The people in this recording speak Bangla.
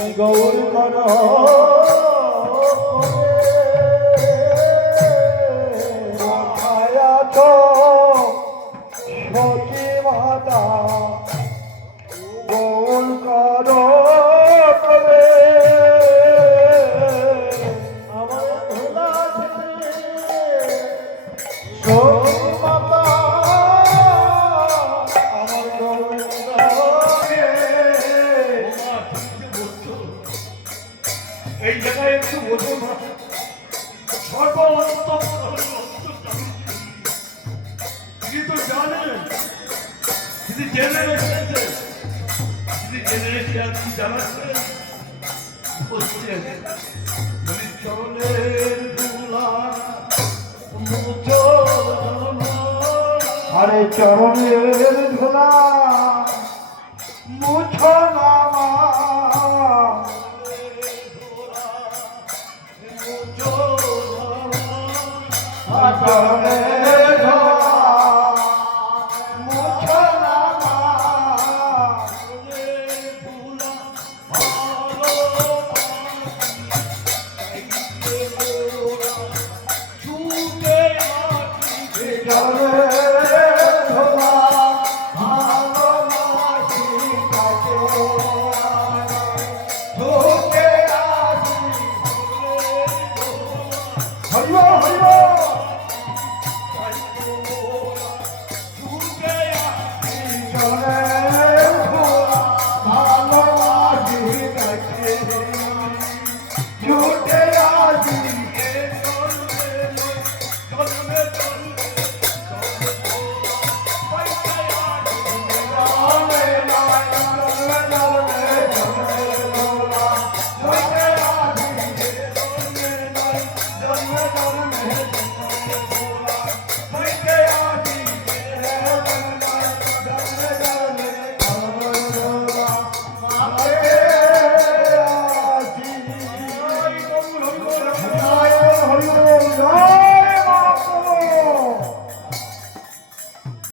তুমি গৌর করো ছায়া তো সতী মাতা গৌর করো কবে আমার ভোলা সতী মাতা আমার গৌর এই জায়গায় একটু বলবো না সর্বন্তম তিনি তো জানেন তিনি জেনে রেখেছেন তিনি জেনে রেখে আপনি জানাচ্ছেন বলছেন চরণের ধুলা মুছো আরে চরণের ধুলা মুছো নামা চরণের ধুলা মুছো নামা চরণের ধুলা ভালোবাসি তাকে ধুকে আসি হরিব হরিব চরণের